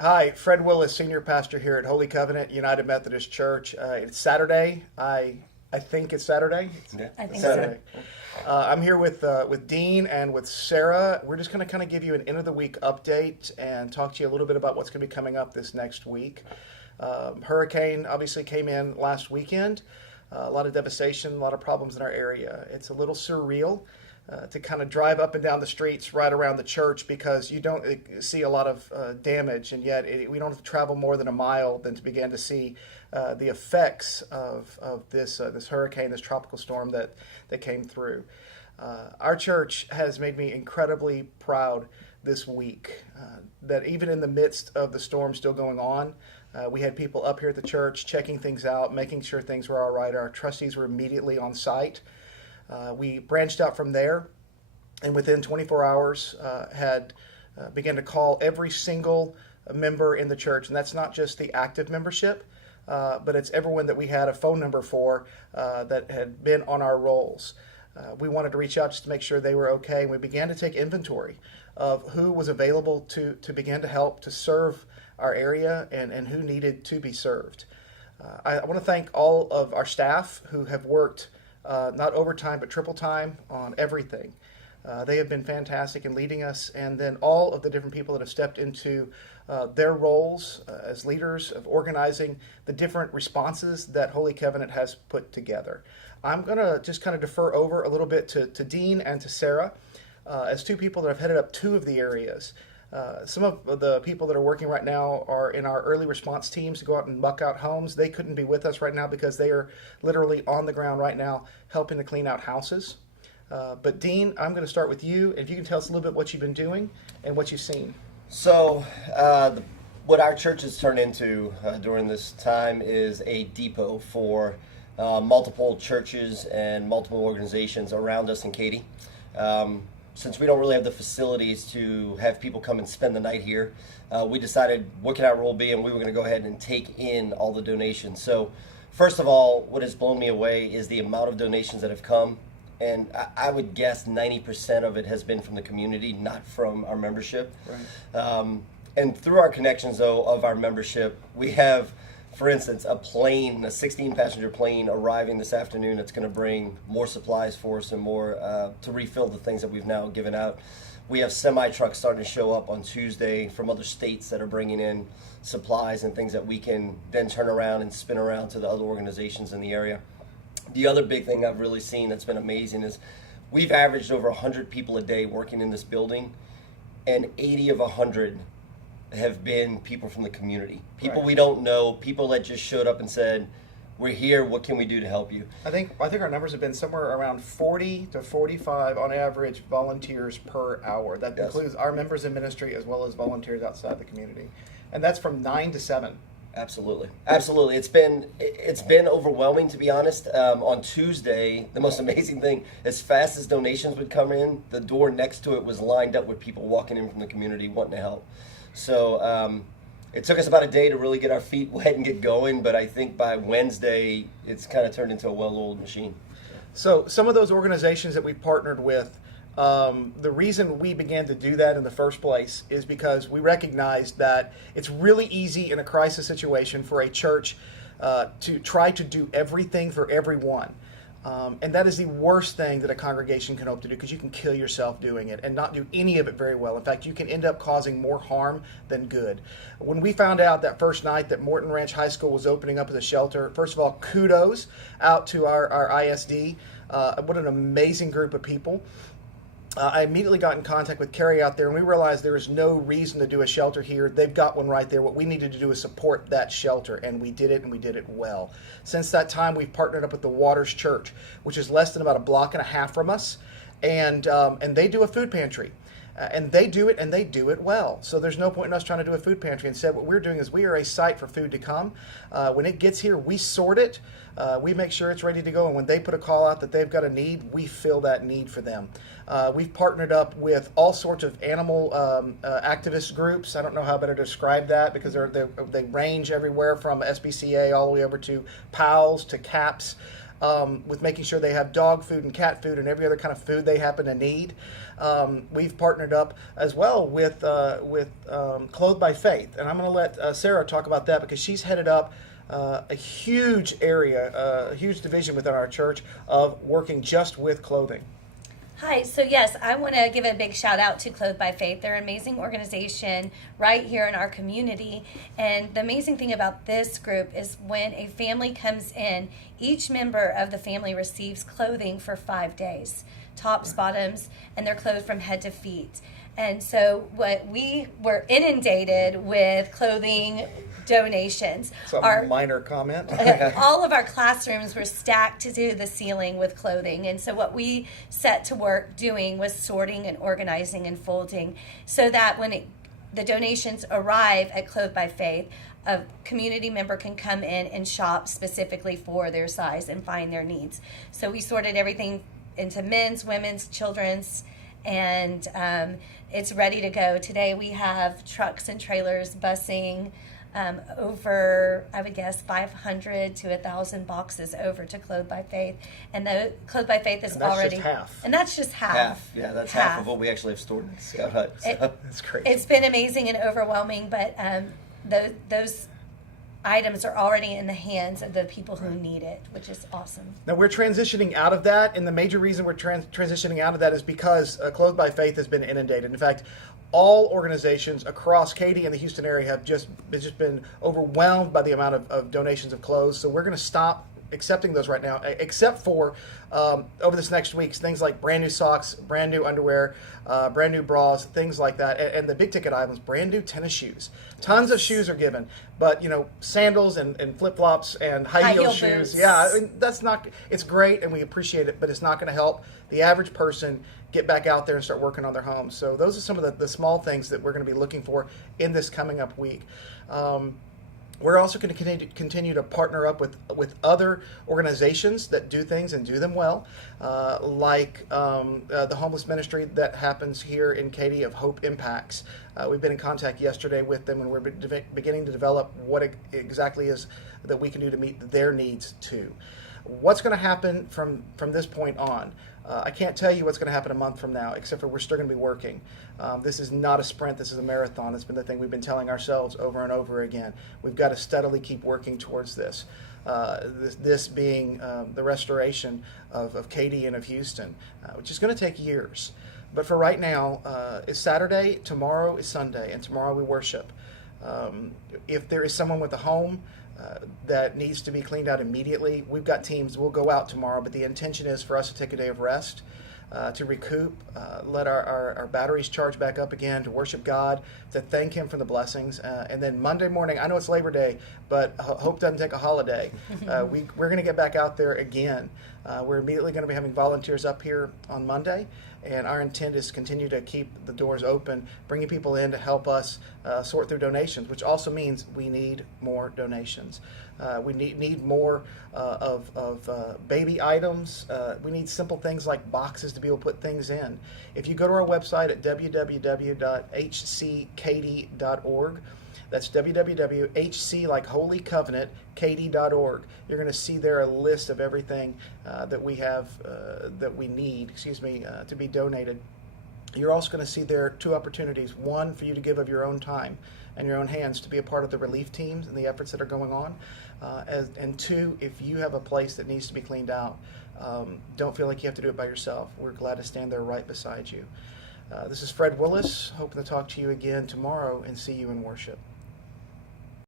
Hi, Fred Willis, Senior Pastor here at Holy Covenant United Methodist Church. It's Saturday. I think it's Saturday. Yeah, I think Saturday. I'm here with Dean and with Sarah. We're just going to kind of give you an end of the week update and talk to you a little bit about what's going to be coming up this next week. Hurricane obviously came in last weekend. A lot of devastation, a lot of problems in our area. It's a little surreal to kind of drive up and down the streets right around the church because you don't see a lot of damage, and yet we don't have to travel more than a mile than to begin to see the effects of this hurricane, this tropical storm that came through. Our church has made me incredibly proud this week that even in the midst of the storm still going on, we had people up here at the church checking things out, making sure things were all right. Our trustees were immediately on site. We branched out from there, and within 24 hours had began to call every single member in the church, and that's not just the active membership, but it's everyone that we had a phone number for that had been on our rolls. We wanted to reach out just to make sure they were okay, and we began to take inventory of who was available to begin to help to serve our area and who needed to be served. I want to thank all of our staff who have worked not overtime but triple time on everything. They have been fantastic in leading us, and then all of the different people that have stepped into their roles as leaders of organizing the different responses that Holy Covenant has put together. I'm going to just kind of defer over a little bit to Dean and to Sarah as two people that have headed up two of the areas. Some of the people that are working right now are in our early response teams to go out and muck out homes. They couldn't be with us right now because they are literally on the ground right now helping to clean out houses. But Dean, I'm going to start with you. If you can tell us a little bit what you've been doing and what you've seen. So, what our church has turned into during this time is a depot for multiple churches and multiple organizations around us in Katy. Since we don't really have the facilities to have people come and spend the night here, we decided what can our role be, and we were going to go ahead and take in all the donations. So, first of all, what has blown me away is the amount of donations that have come, and I would guess 90% of it has been from the community, not from our membership. Right. And through our connections, though, of our membership, we have, for instance, a 16-passenger plane arriving this afternoon that's going to bring more supplies for us and more to refill the things that we've now given out. We have semi-trucks starting to show up on Tuesday from other states that are bringing in supplies and things that we can then turn around and spin around to the other organizations in the area. The other big thing I've really seen that's been amazing is we've averaged over 100 people a day working in this building, and 80 of 100 have been people from the community. People we don't know, people that just showed up and said, we're here, what can we do to help you? I think our numbers have been somewhere around 40 to 45 on average volunteers per hour. That includes our members in ministry as well as volunteers outside the community. And that's from 9 to 7. Absolutely. It's been overwhelming, to be honest. On Tuesday, the most amazing thing, as fast as donations would come in, the door next to it was lined up with people walking in from the community wanting to help. So it took us about a day to really get our feet wet and get going, but I think by Wednesday, it's kind of turned into a well-oiled machine. So some of those organizations that we partnered with, the reason we began to do that in the first place is because we recognized that it's really easy in a crisis situation for a church to try to do everything for everyone. And that is the worst thing that a congregation can hope to do, because you can kill yourself doing it and not do any of it very well. In fact, you can end up causing more harm than good. When we found out that first night that Morton Ranch High School was opening up as a shelter, first of all, kudos out to our ISD. What an amazing group of people. I immediately got in contact with Carrie out there, and we realized there is no reason to do a shelter here. They've got one right there. What we needed to do is support that shelter, and we did it, and we did it well. Since that time, we've partnered up with the Waters Church, which is less than about a block and a half from us, and they do a food pantry. And they do it, and they do it well. So there's no point in us trying to do a food pantry. Instead, what we're doing is we are a site for food to come. When it gets here, we sort it. We make sure it's ready to go. And when they put a call out that they've got a need, we fill that need for them. We've partnered up with all sorts of animal activist groups. I don't know how better to describe that, because they range everywhere from SPCA all the way over to PALS to CAPS. with making sure they have dog food and cat food and every other kind of food they happen to need. We've partnered up as well with Clothed by Faith, and I'm going to let Sarah talk about that because she's headed up a huge area, a huge division within our church of working just with clothing. Hi, so yes, I want to give a big shout out to Clothed by Faith. They're an amazing organization right here in our community. And the amazing thing about this group is when a family comes in, each member of the family receives clothing for 5 days, tops, bottoms, and they're clothed from head to feet. And so what we were inundated with clothing donations. So a minor comment. All of our classrooms were stacked to the ceiling with clothing. And so what we set to work doing was sorting and organizing and folding so that when the donations arrive at Clothed by Faith, a community member can come in and shop specifically for their size and find their needs. So we sorted everything into men's, women's, children's, and it's ready to go. Today we have trucks and trailers busing over, I would guess, 500 to 1,000 boxes over to Clothed by Faith. And the Clothed by Faith is And that's already... just half. And that's just half. Yeah, that's half of what we actually have stored in the Scout Hut. So. That's crazy. It's been amazing and overwhelming, but those items are already in the hands of the people who need it, which is awesome. Now we're transitioning out of that, and the major reason we're transitioning out of that is because Clothed by Faith has been inundated. In fact, all organizations across Katy and the Houston area have just been overwhelmed by the amount of donations of clothes. So we're going to stop accepting those right now, except for over this next week, things like brand new socks, brand new underwear, brand new bras, things like that, and the big ticket items, brand new tennis shoes. Tons of shoes are given, but sandals and flip flops and high heel shoes. Boots. Yeah, I mean, that's not. It's great and we appreciate it, but it's not going to help the average person get back out there and start working on their homes. So those are some of the small things that we're going to be looking for in this coming up week. We're also going to continue to partner up with other organizations that do things and do them well, like the homeless ministry that happens here in Katy of Hope Impacts. We've been in contact yesterday with them, and we're beginning to develop what exactly is that we can do to meet their needs too. What's going to happen from this point on? I can't tell you what's going to happen a month from now, except for we're still going to be working. This is not a sprint. This is a marathon. It's been the thing we've been telling ourselves over and over again. We've got to steadily keep working towards this. This being the restoration of Katy and of Houston, which is going to take years. But for right now, it's Saturday, tomorrow is Sunday, and tomorrow we worship. If there is someone with a home that needs to be cleaned out immediately, we've got teams. We'll go out tomorrow, but the intention is for us to take a day of rest, to recoup, let our batteries charge back up again, to worship God, to thank Him for the blessings. And then Monday morning, I know it's Labor Day, but Hope doesn't take a holiday. We're going to get back out there again. We're immediately going to be having volunteers up here on Monday, and our intent is to continue to keep the doors open, bringing people in to help us sort through donations, which also means we need more donations. We need more of baby items. We need simple things like boxes to be able to put things in. If you go to our website at www.HCKaty.org, that's www.hc like Holy Covenant, Katy.org. You're going to see there a list of everything that we have, that we need, to be donated. You're also going to see there two opportunities. One, for you to give of your own time and your own hands to be a part of the relief teams and the efforts that are going on. And two, if you have a place that needs to be cleaned out, don't feel like you have to do it by yourself. We're glad to stand there right beside you. This is Fred Willis, hoping to talk to you again tomorrow and see you in worship.